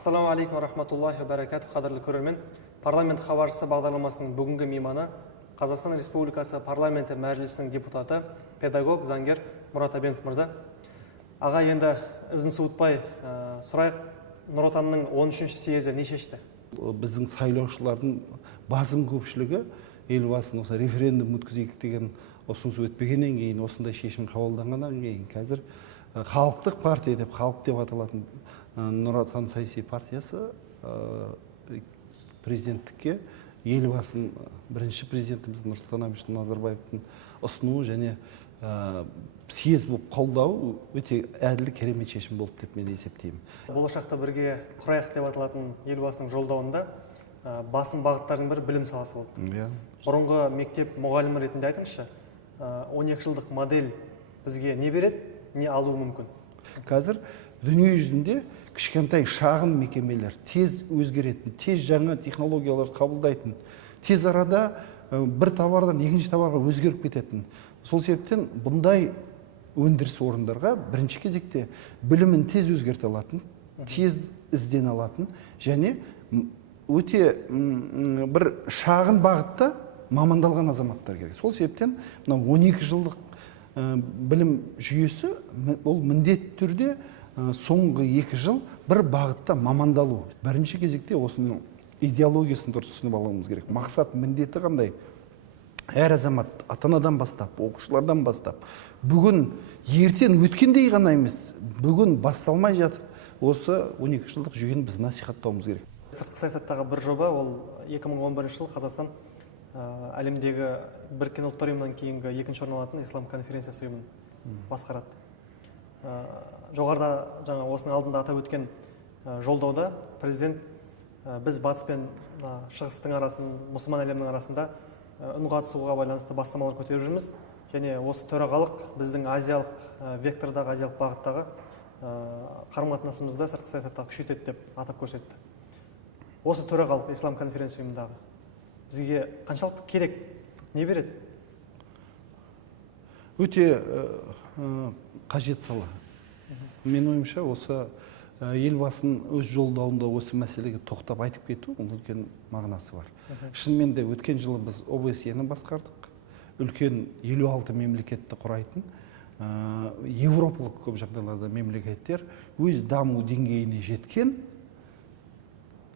Ассаламу алейкум ва рахматуллахи ва баракату, қадірлі көрермен. Парламент хабаршысы бағдарламасының бүгінгі мейманы Қазақстан Республикасы парламенті мәжілісінің депутаты, педагог, заңгер Мұрат Әбенов мырза. Аға, енді ізін суытпай сұрайық, Нұр Отанның 13-ші съезі не шешті? Біздің сайлаушылардың басым көпшілігі елбасының осы референдум өткізейік деген ұсыныс өтпегеннен кейін, осындай шешім қабылданғаннан кейін қазір халықтық партия деп, халық деп аталатын Нұр Отан саяси партиясы президенттікке елбасының бірінші президентіміз Нұрсұлтан Әбішұлы Назарбаевтың ұсынуы және съез болып қолдауы өте әділ, керемет шешім болды деп мен есептеймін. Болашақта бірге құрайық деп аталатын елбасының жолдауында басым бағыттардың бірі білім саласы болды. Бұрынғы мектеп мұғалімі ретінде айтыңызшы, 12 жылдық модель бізге не береді, не алуы мүмкін? Қазір дүние жүзінде кішкентай шағын мекемелер тез өзгеретін, тез жаңа технологиялар қабылдайтын, тез арада бір товардан екінші товарға өзгеріп кететін. Сол себептен бұндай өндіріс орындарға бірінші кезекте білімін тез өзгерте алатын, тез ізден алатын және өте бір шағын бағытта мамандалған азаматтар керек. Сол себептен 12 жылдық білім жүйесі ол міндетті түрде соңғы 2 жыл бір бағытта мамандалу. Бірінші кезекте осының идеологиясын дұрыс түсініп алуымыз керек. Мақсат, міндеті қандай? Әр азамат ата-анадан бастап, оқушылардан бастап, бүгін ертең өткендей ғана емес, бүгін басталмай жатып, осы 12 жылдық жүйені біз насихаттауымыз керек. Сыртқы саясаттағы бір жоба, ол 2011 жыл Қазақстан әлемдегі Біріккен ұлттар ұйымынан кейінгі екінші орын алатын ислам конференциясы ұйымын басқарады. Жоғарыда жаңа осының алдында атап өткен жолдауда президент біз батыс пен шығыстың арасын, мұсылман әлемінің арасында үн қатысуға байланысты бастамалар көтеріп жүрміз, және осы төрағалық біздің азиялық вектордағы, азиялық бағыттағы қарым-қатынасымызды сыртқы саясаттағы күшейтеді деп атап көрсетті. Осы төрағалық ислам конференция ұйымындағы бізге қаншалықты керек, не береді? Өте қажет сала. Мен ойымша, осы елбасының өз жолдауында осы мәселеге тоқтап айтып кету, үлкен мағынасы бар. Шынымен де өткен жылы біз ОБСЕ-ні басқардық. Үлкен 56 мемлекетті құрайтын, европалық көп жағдайларда мемлекеттер өз даму деңгейіне жеткен,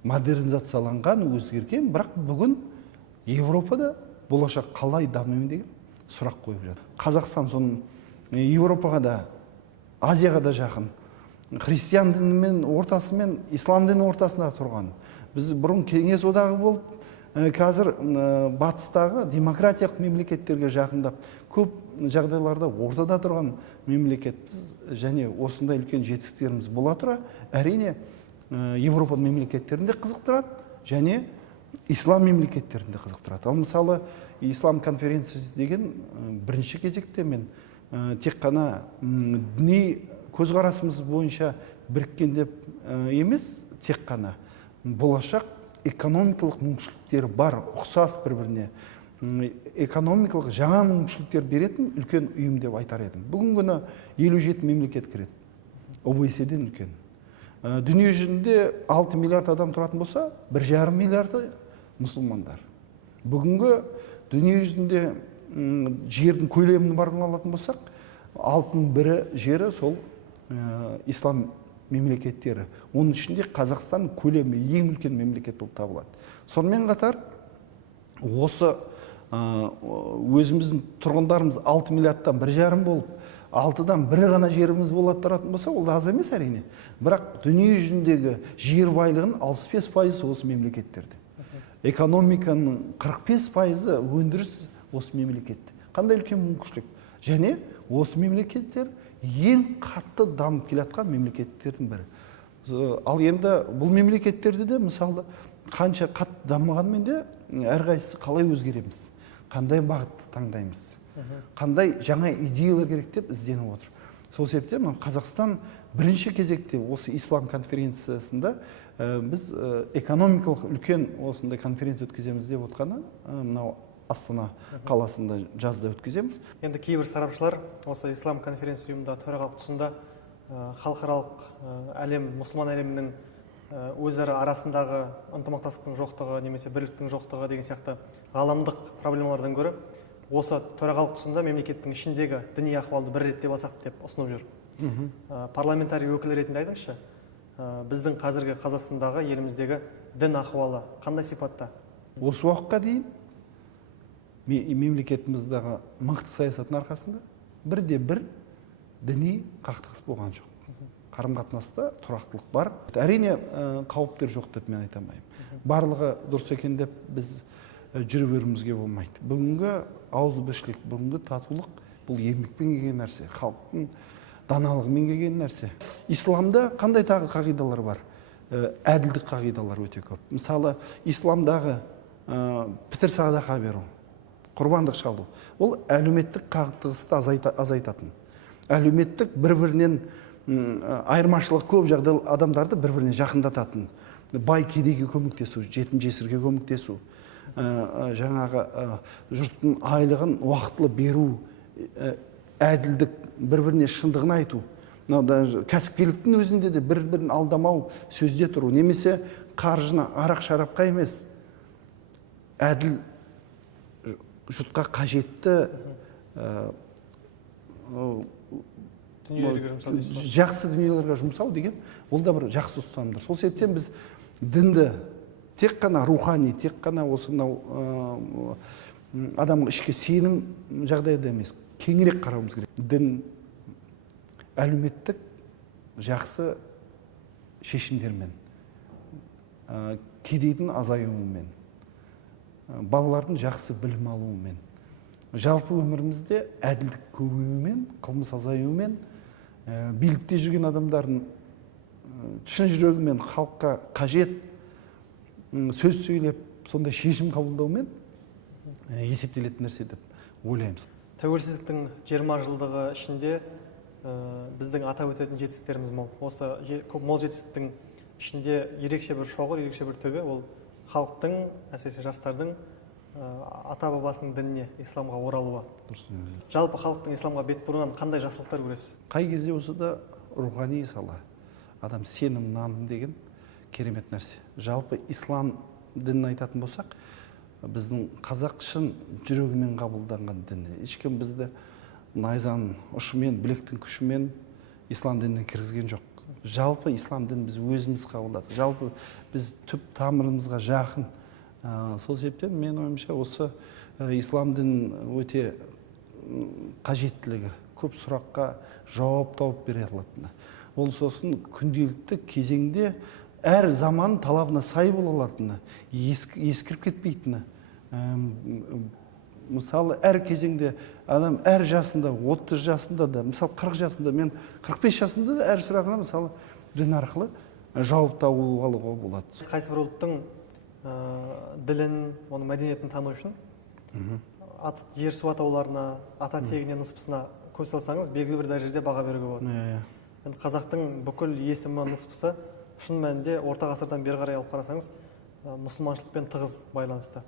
модернизацияланған, өзгерген, бірақ бүгін Европада болашақ қалай дамиды деген сұрақ қойып жатыр. Қазақстан соның Европаға да, Азияға да жақын, христиан дінінің ортасы мен ислам дінінің ортасында тұрған. Біз бұрын кеңес одағы болып, қазір батыстағы демократиялық мемлекеттерге жақындап, көп жағдайларда ортада тұрған мемлекетпіз және осындай үлкен жетістіктеріміз бола тұра, әрине Европа мемлекеттерінде қызықтырады және ислам мемлекеттерінде қызықтырады. Ал мысалы, ислам конференциясы деген бірінші кезекте мен тек қана діни көзқарасымыз бойынша біріккен деп емес, тек қана болашақ экономикалық мүмкіншіліктері бар, ұқсас бір-біріне экономикалық жаңа мүмкіншіліктер беретін үлкен ұйым деп айтар едім. Бүгінгі күні 57 мемлекет кіреді, ОБСЕ-ден үлкен. Дүние жүзінде 6 миллиард адам тұратын болса, 1,5 миллиарды мұсылмандар. Бүгінгі дүние жүзінде жердің көлемін барын алатын болсақ, 6/1 жері сол ислам мемлекеттері. Оның ішінде Қазақстан көлемі ең үлкен мемлекет болып табылады. Сонымен қатар, осы өзіміздің тұрғындарымыз 6 миллиардтан 1,5 болып, 6-дан 1 ғана жеріміз болады тұратын болса, ол аз емес әрине. Бірақ дүние жүзіндегі жер байлығының 65% осы мемлекеттерде. Экономиканың 45% өндіріс осы мемлекетте. Қандай үлкен мүмкіншілік. Және осы мемлекеттер ең қатты дамып келатқан мемлекеттердің бірі. Ал енді бұл мемлекеттерде де мысалы қанша қатты дамығанмен де әрқайсысы қалай өзгереміз, қандай бағытты таңдаймыз, қандай жаңа идеялар керек деп ізденіп отыр. Сол себептен Қазақстан бірінші кезекте осы ислам конференциясында біз экономикалық үлкен осындай конференция өткіземіз деп отқаны, мынау Астана қаласында жазда өткіземіз. Енді кейбір сарапшылар осы ислам конференция ұйымында төрағалық тұсында халықаралық әлем, мұсылман әлемінің өзара арасындағы ынтымақтастықтың жоқтығы немесе бірліктің жоқтығы деген сияқты ғаламдық проблемалардан гөрі осы төрағалық тұсында мемлекеттің ішіндегі діни ахуалды бір реттеп алсақ деп ұсынып жүр. Парламентарий өкілі ретінде айтыңызшы, біздің қазіргі Қазақстандағы еліміздегі дін ахуалы қандай сипатта? Осы уақытқа дейін мемлекетіміздің мықты саясаттың арқасында бірде бір діни қақтығыс болған жоқ. Қарым-қатынаста тұрақтылық бар. Әрине қауіптер жоқ деп мен айта алмаймын. Барлығы дұрыс екен деп біз жүріп өруімізге болмайды. Бүгінгі ауызбіршілік, бүгінгі татулық бұл еңбекпен келген нәрсе, халықтың даналығымен келген нәрсе. Исламда қандай тағы қағидалар бар? Әділдік қағидалар өте көп. Мысалы, исламдағы пітір садақа беру, құрбандық шалу, ол әлеуметтік қақтығысты азайтатын. Әлеуметтік бір-бірінен айырмашылық көп жағдай адамдарды бір-біріне жақындататын. Бай кедейге көмектесу, жетім жесірге көмектесу, жаңағы жұрттың айлығын уақытылы беру, әділдік, бір-біріне шындығын айту. Кәсіпкерліктің өзінде де бір-бірін алдамау, сөзде тұру, немесе қаржыны арақ-шарапқа емес, әділ жұртқа қажетті жақсы дүниелерге жұмсау деген, ол да бір жақсы ұстанымдар. Сол себептен біз дінді тек қана рухани, тек қана осы мынау адамның ішкі сенім жағдайда емес, кеңірек қарауымыз керек. Дін әлеуметтік жақсы шешімдермен, кедейдің азаюымен, балалардың жақсы білім алуымен, жалпы өмірімізде әділдік көбеюімен, қылмыс азаюымен, билікте жүрген адамдардың шын жүрегімен халыққа қажет сөз сөйлеп, сондай шешім қабылдаумен есептелетін нәрсе деп ойлаймыз. Тәуелсіздіктің 20 жылдығы ішінде біздің атап өтетін жетістіктеріміз мол. Осы мол жетістіктің ішінде ерекше бір шоғыр, ерекше бір төбе, ол халықтың, әсіресе жастардың ата-бабасының дініне, исламға оралуы. Жалпы халықтың исламға бет бұруынан қандай жақсылықтар көресіз? Қай кезде осы да рухани сала, адам сенім, наным деген керемет нәрсе. Жалпы ислам дінін айтатын болсақ, біздің қазақ шын жүрегімен қабылданған дін. Ешкім бізді найзаның ұшымен, білектің күшімен ислам дініне кіргізген жоқ. Жалпы ислам дінін біз өзіміз қабылдадық. Жалпы біз түп тамырымызға жақын. Сол себептен мен ойымша осы ислам дінінің өте қажеттілігі, көп сұраққа жауап тауып бере алатыны. Ол сосын күнделікті кезеңде әр заман талабына сай бола алатыны, ескіріп кетпейтіні. Мысалы, әр кезеңде адам әр жасында, 30 жасында да, мысалы 40 жасында, мен 45 жасында да әр сұрағына мысалы дін арқылы жауап табуға болады. Қайсы бір ұлттың ділін, оның мәдениетін тану үшін жер су атауларына, ата тегіне, ныспысына көз салсаңыз, белгілі бір дәрежеде баға беруге болады. Қазақтың бүкіл есімі, ныспысы шын мәнінде орта ғасырдан бері қарай алып қарасаңыз, мұсылманшылықпен тығыз байланысты.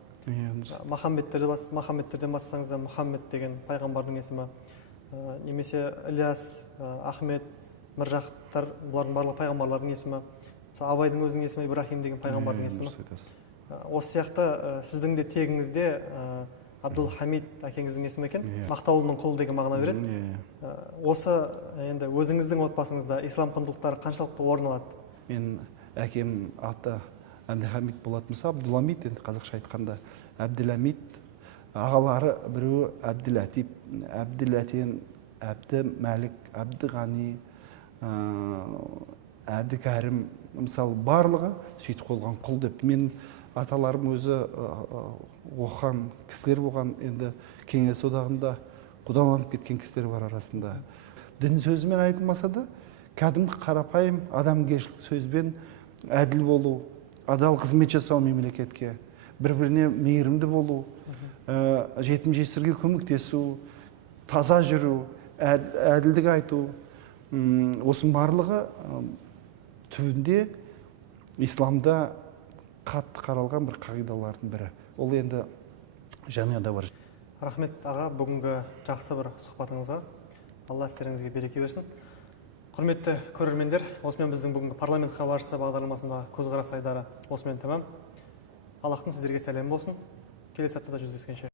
Махамбеттерден бастасаңыз да Мұхаммед деген пайғамбардың есімі, немесе Ілияс, Ахмет, Міржақыптар, бұлардың барлығы пайғамбарлардың есімі. Абайдың өзінің есімі Ибрахим деген пайғамбардың есімі. Осы сияқты сіздің де тегіңізде Абдул Хамид әкеңіздің есімі екен, мақтаулының құлы деген мағына береді. Осы енді өзіңіздің отбасыңызда ислам құндылықтары қаншалықты орын алады? Мен әкем аты Әбділхамид болатын болса, Абдулхамид, енді қазақша айтқанда Әбділхамид, ағалары біреуі Әбділәтип, Әбділәтен, Әбдімәлік, Әбдіғани, Әбдікәрім, мысалы барлығы сөйтіп қойылған құл деп. Мен аталарым өзі оқыған кісілер болған, енді Кеңес одағында құдаланып кеткен кісілер бар арасында. Дін сөзімен айтылмаса да, кәдімгі қарапайым адамгершілік сөзбен әділ болу, адал қызмет жасау мемлекетке, бір-біріне мейірімді болу, жетім жесірге көмектесу, таза жүру, әділдік айту, осының барлығы түбінде исламда қатты қаралған бір қағидалардың бірі. Ол енді жанұяда бар. Рахмет аға, бүгінгі жақсы бір сұхбатыңызға. Алла істеріңізге береке берсін. Құрметті көрермендер, осымен біздің бүгінгі парламент хабаршысы бағдарламасында көзқарас айдары осымен тәмам. Аллахтың сіздерге сәлем болсын. Келесі аптада жүздескенше.